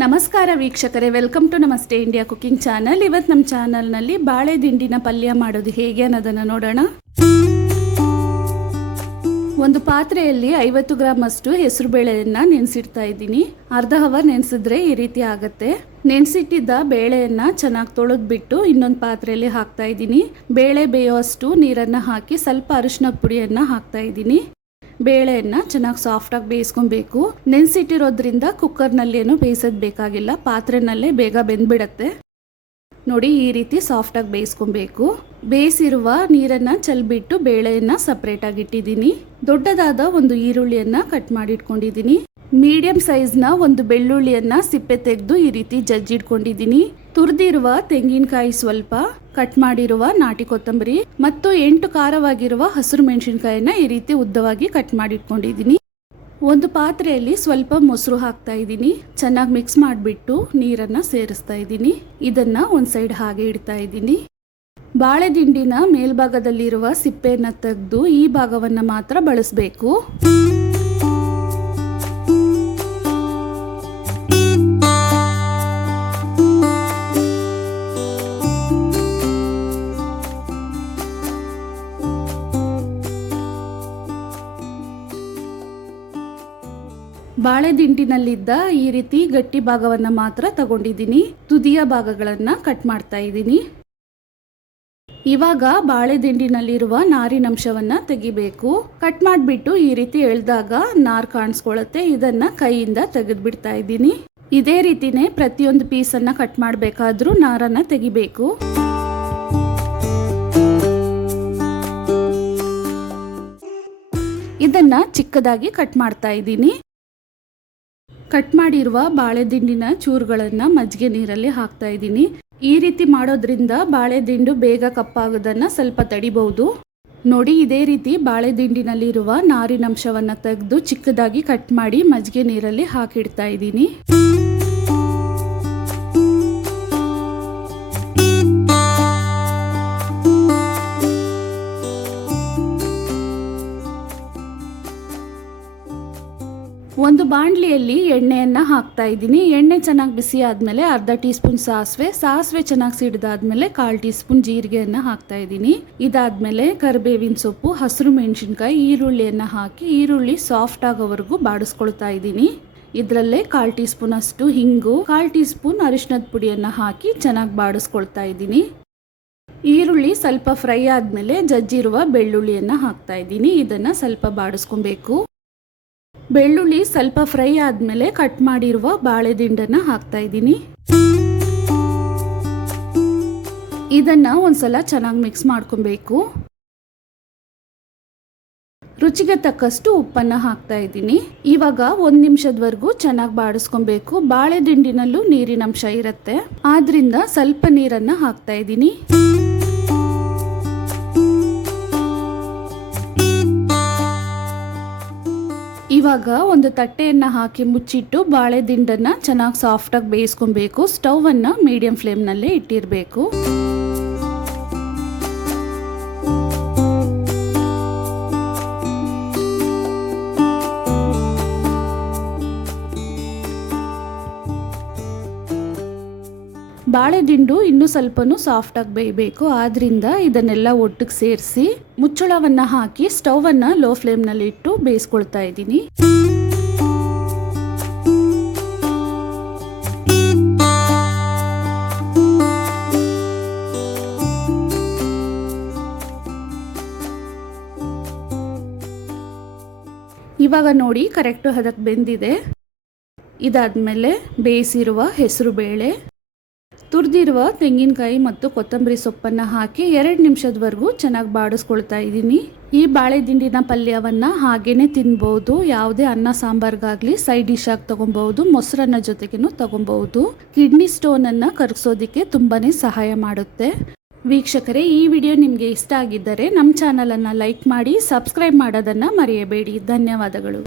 ನಮಸ್ಕಾರ ವೀಕ್ಷಕರೇ, welcome to ನಮಸ್ತೆ ಇಂಡಿಯಾ ಕುಕಿಂಗ್ ಚಾನಲ್. ಇವತ್ತು ನಮ್ಮ ಚಾನಲ್ನಲ್ಲಿ ಬಾಳೆ ದಿಂಡಿನ ಪಲ್ಯ ಮಾಡೋದು ಹೇಗೆ ಅನ್ನೋದನ್ನು ನೋಡೋಣ. ಒಂದು ಪಾತ್ರೆಯಲ್ಲಿ 50 ಗ್ರಾಮ್ ಅಷ್ಟು ಹೆಸರು ಬೇಳೆಯನ್ನು ನೆನೆಸಿಡ್ತಾ ಇದ್ದೀನಿ. ಅರ್ಧ ಅವರ್ ನೆನೆಸಿದ್ರೆ ಈ ರೀತಿ ಆಗುತ್ತೆ. ನೆನೆಸಿಟ್ಟಿದ್ದ ಬೇಳೆಯನ್ನು ಚೆನ್ನಾಗಿ ತೊಳೆದ್ಬಿಟ್ಟು ಇನ್ನೊಂದು ಪಾತ್ರೆಯಲ್ಲಿ ಹಾಕ್ತಾ ಇದ್ದೀನಿ. ಬೇಳೆ ಬೇಯೋಷ್ಟು ನೀರನ್ನು ಹಾಕಿ ಸ್ವಲ್ಪ ಅರಿಶಿನ ಪುಡಿಯನ್ನು ಹಾಕ್ತಾ ಇದ್ದೀನಿ. ಬೇಳೆಯನ್ನು ಚೆನ್ನಾಗಿ ಸಾಫ್ಟಾಗಿ ಬೇಯಿಸ್ಕೊಬೇಕು. ನೆನೆಸಿಟ್ಟಿರೋದ್ರಿಂದ ಕುಕ್ಕರ್ನಲ್ಲಿ ಏನು ಬೇಯಿಸೋದು ಬೇಕಾಗಿಲ್ಲ, ಪಾತ್ರೆನಲ್ಲೇ ಬೇಗ ಬೆಂದ್ಬಿಡತ್ತೆ. ನೋಡಿ, ಈ ರೀತಿ ಸಾಫ್ಟಾಗಿ ಬೇಯಿಸ್ಕೊಬೇಕು. ಬೇಯಿಸಿರುವ ನೀರನ್ನು ಚೆಲ್ಬಿಟ್ಟು ಬೇಳೆಯನ್ನು ಸಪ್ರೇಟಾಗಿ ಇಟ್ಟಿದ್ದೀನಿ. ದೊಡ್ಡದಾದ ಒಂದು ಈರುಳ್ಳಿಯನ್ನು ಕಟ್ ಮಾಡಿ ಇಟ್ಕೊಂಡಿದ್ದೀನಿ. ಮೀಡಿಯಂ ಸೈಜ್ನ ಒಂದು ಬೆಳ್ಳುಳ್ಳಿಯನ್ನು ಸಿಪ್ಪೆ ತೆಗೆದು ಈ ರೀತಿ ಜಜ್ಜಿಟ್ಕೊಂಡಿದ್ದೀನಿ. ತುರಿದಿರುವ ತೆಂಗಿನಕಾಯಿ ಸ್ವಲ್ಪ, ಕಟ್ ಮಾಡಿರುವ ನಾಟಿ ಕೊತ್ತಂಬರಿ ಮತ್ತು 8 ಖಾರವಾಗಿರುವ ಹಸಿರು ಮೆಣಸಿನಕಾಯಿನ ಈ ರೀತಿ ಉದ್ದವಾಗಿ ಕಟ್ ಮಾಡಿ ಇಟ್ಕೊಂಡಿದ್ದೀನಿ. ಒಂದು ಪಾತ್ರೆಯಲ್ಲಿ ಸ್ವಲ್ಪ ಮೊಸರು ಹಾಕ್ತಾ ಇದ್ದೀನಿ. ಚೆನ್ನಾಗಿ ಮಿಕ್ಸ್ ಮಾಡಿಬಿಟ್ಟು ನೀರನ್ನು ಸೇರಿಸ್ತಾ ಇದ್ದೀನಿ. ಇದನ್ನು ಒಂದು ಸೈಡ್ ಹಾಗೆ ಇಡ್ತಾ ಇದ್ದೀನಿ. ಬಾಳೆ ದಿಂಡಿನ ಮೇಲ್ಭಾಗದಲ್ಲಿರುವ ಸಿಪ್ಪೆಯನ್ನು ತೆಗೆದು ಈ ಭಾಗವನ್ನು ಮಾತ್ರ ಬಳಸಬೇಕು. ಬಾಳೆ ದಿಂಡಿನಲ್ಲಿದ್ದ ಈ ರೀತಿ ಗಟ್ಟಿ ಭಾಗವನ್ನು ಮಾತ್ರ ತಗೊಂಡಿದ್ದೀನಿ. ತುದಿಯ ಭಾಗಗಳನ್ನು ಕಟ್ ಮಾಡ್ತಾ ಇದ್ದೀನಿ. ಇವಾಗ ಬಾಳೆ ದಿಂಡಿನಲ್ಲಿರುವ ನಾರಿನಂಶವನ್ನು ತೆಗಿಬೇಕು. ಕಟ್ ಮಾಡಿಬಿಟ್ಟು ಈ ರೀತಿ ಎಳೆದಾಗ ನಾರು ಕಾಣಿಸ್ಕೊಳ್ಳುತ್ತೆ. ಇದನ್ನು ಕೈಯಿಂದ ತೆಗೆದುಬಿಡ್ತಾ ಇದ್ದೀನಿ. ಇದೇ ರೀತಿನೇ ಪ್ರತಿಯೊಂದು ಪೀಸನ್ನು ಕಟ್ ಮಾಡಬೇಕಾದ್ರೂ ನಾರನ್ನು ತೆಗಿಬೇಕು. ಇದನ್ನು ಚಿಕ್ಕದಾಗಿ ಕಟ್ ಮಾಡ್ತಾ ಇದ್ದೀನಿ. ಕಟ್ ಮಾಡಿರುವ ಬಾಳೆ ದಿಂಡಿನ ಚೂರುಗಳನ್ನು ಮಜ್ಜಿಗೆ ನೀರಲ್ಲಿ ಹಾಕ್ತಾ ಇದ್ದೀನಿ. ಈ ರೀತಿ ಮಾಡೋದ್ರಿಂದ ಬಾಳೆ ದಿಂಡು ಬೇಗ ಕಪ್ಪಾಗೋದನ್ನು ಸ್ವಲ್ಪ ತಡಿಬಹುದು. ನೋಡಿ, ಇದೇ ರೀತಿ ಬಾಳೆ ದಿಂಡಿನಲ್ಲಿರುವ ನಾರಿನಂಶವನ್ನು ತೆಗೆದು ಚಿಕ್ಕದಾಗಿ ಕಟ್ ಮಾಡಿ ಮಜ್ಜಿಗೆ ನೀರಲ್ಲಿ ಹಾಕಿಡ್ತಾ ಇದ್ದೀನಿ. ಒಂದು ಬಾಣಲಿಯಲ್ಲಿ ಎಣ್ಣೆಯನ್ನು ಹಾಕ್ತಾ ಇದ್ದೀನಿ. ಎಣ್ಣೆ ಚೆನ್ನಾಗಿ ಬಿಸಿ ಆದಮೇಲೆ ಅರ್ಧ ಟೀ ಸ್ಪೂನ್ ಸಾಸಿವೆ ಚೆನ್ನಾಗಿ ಸಿಡಿದಾದ್ಮೇಲೆ 1/4 ಟೀ ಸ್ಪೂನ್ ಜೀರಿಗೆಯನ್ನು ಹಾಕ್ತಾ ಇದ್ದೀನಿ. ಇದಾದ್ಮೇಲೆ ಕರಿಬೇವಿನ ಸೊಪ್ಪು, ಹಸಿರು ಮೆಣಸಿನಕಾಯಿ, ಈರುಳ್ಳಿಯನ್ನು ಹಾಕಿ ಈರುಳ್ಳಿ ಸಾಫ್ಟ್ ಆಗೋವರೆಗೂ ಬಾಡಿಸ್ಕೊಳ್ತಾ ಇದ್ದೀನಿ. ಇದರಲ್ಲೇ 1/4 ಟೀ ಸ್ಪೂನ್ ಅಷ್ಟು ಹಿಂಗು, 1/4 ಟೀ ಸ್ಪೂನ್ ಅರಿಶಿನದ ಪುಡಿಯನ್ನು ಹಾಕಿ ಚೆನ್ನಾಗಿ ಬಾಡಿಸ್ಕೊಳ್ತಾ ಇದ್ದೀನಿ. ಈರುಳ್ಳಿ ಸ್ವಲ್ಪ ಫ್ರೈ ಆದಮೇಲೆ ಜಜ್ಜಿರುವ ಬೆಳ್ಳುಳ್ಳಿಯನ್ನು ಹಾಕ್ತಾ ಇದ್ದೀನಿ. ಇದನ್ನು ಸ್ವಲ್ಪ ಬಾಡಿಸ್ಕೊಬೇಕು. ಬೆಳ್ಳುಳ್ಳಿ ಸ್ವಲ್ಪ ಫ್ರೈ ಆದಮೇಲೆ ಕಟ್ ಮಾಡಿರುವ ಬಾಳೆ ದಿಂಡನ್ನು ಹಾಕ್ತಾ ಇದ್ದೀನಿ. ಇದನ್ನು ಒಂದ್ಸಲ ಚೆನ್ನಾಗಿ ಮಿಕ್ಸ್ ಮಾಡ್ಕೊಬೇಕು. ರುಚಿಗೆ ತಕ್ಕಷ್ಟು ಉಪ್ಪನ್ನು ಹಾಕ್ತಾ ಇದ್ದೀನಿ. ಇವಾಗ 1 ನಿಮಿಷದವರೆಗೂ ಚೆನ್ನಾಗಿ ಬಾಡಿಸ್ಕೊಬೇಕು. ಬಾಳೆ ದಿಂಡಿನಲ್ಲೂ ನೀರಿನಂಶ ಇರುತ್ತೆ, ಆದ್ರಿಂದ ಸ್ವಲ್ಪ ನೀರನ್ನು ಹಾಕ್ತಾ ಇದ್ದೀನಿ. ಇವಾಗ ಒಂದು ತಟ್ಟೆಯನ್ನು ಹಾಕಿ ಮುಚ್ಚಿಟ್ಟು ಬಾಳೆ ದಿಂಡನ್ನು ಚೆನ್ನಾಗಿ ಸಾಫ್ಟಾಗಿ ಬೇಯಿಸ್ಕೊಬೇಕು. ಸ್ಟವನ್ನು ಮೀಡಿಯಂ ಫ್ಲೇಮ್ನಲ್ಲೇ ಇಟ್ಟಿರಬೇಕು. ಬಾಳೆ ದಿಂಡು ಇನ್ನೂ ಸ್ವಲ್ಪನೂ ಸಾಫ್ಟಾಗಿ ಬೇಯಬೇಕು. ಆದ್ರಿಂದ ಇದನ್ನೆಲ್ಲ ಒಟ್ಟಿಗೆ ಸೇರಿಸಿ ಮುಚ್ಚಳವನ್ನು ಹಾಕಿ ಸ್ಟವನ್ನು ಲೋ ಫ್ಲೇಮ್ನಲ್ಲಿ ಇಟ್ಟು ಬೇಯಿಸ್ಕೊಳ್ತಾ ಇದ್ದೀನಿ. ಇವಾಗ ನೋಡಿ, ಕರೆಕ್ಟು ಹದಕ್ಕೆ ಬೆಂದಿದೆ. ಇದಾದ್ಮೇಲೆ ಬೇಯಿಸಿರುವ ಹೆಸರು ಬೇಳೆ, ತುರಿದಿರುವ ತೆಂಗಿನಕಾಯಿ ಮತ್ತು ಕೊತ್ತಂಬರಿ ಸೊಪ್ಪನ್ನು ಹಾಕಿ 2 ನಿಮಿಷದವರೆಗೂ ಚೆನ್ನಾಗಿ ಬಾಡಿಸ್ಕೊಳ್ತಾ ಇದ್ದೀನಿ. ಈ ಬಾಳೆ ದಿಂಡಿನ ಪಲ್ಯವನ್ನು ಹಾಗೇನೆ ತಿನ್ಬೋದು. ಯಾವುದೇ ಅನ್ನ ಸಾಂಬಾರ್ಗಾಗಲಿ ಸೈಡ್ ಡಿಶ್ ಆಗಿ ತೊಗೊಬಹುದು. ಮೊಸರನ್ನ ಜೊತೆಗೇನು ತೊಗೊಬಹುದು. ಕಿಡ್ನಿ ಸ್ಟೋನನ್ನು ಕರಗಿಸೋದಕ್ಕೆ ತುಂಬಾ ಸಹಾಯ ಮಾಡುತ್ತೆ. ವೀಕ್ಷಕರೇ, ಈ ವಿಡಿಯೋ ನಿಮಗೆ ಇಷ್ಟ ಆಗಿದ್ದರೆ ನಮ್ಮ ಚಾನಲನ್ನು ಲೈಕ್ ಮಾಡಿ, ಸಬ್ಸ್ಕ್ರೈಬ್ ಮಾಡೋದನ್ನು ಮರೆಯಬೇಡಿ. ಧನ್ಯವಾದಗಳು.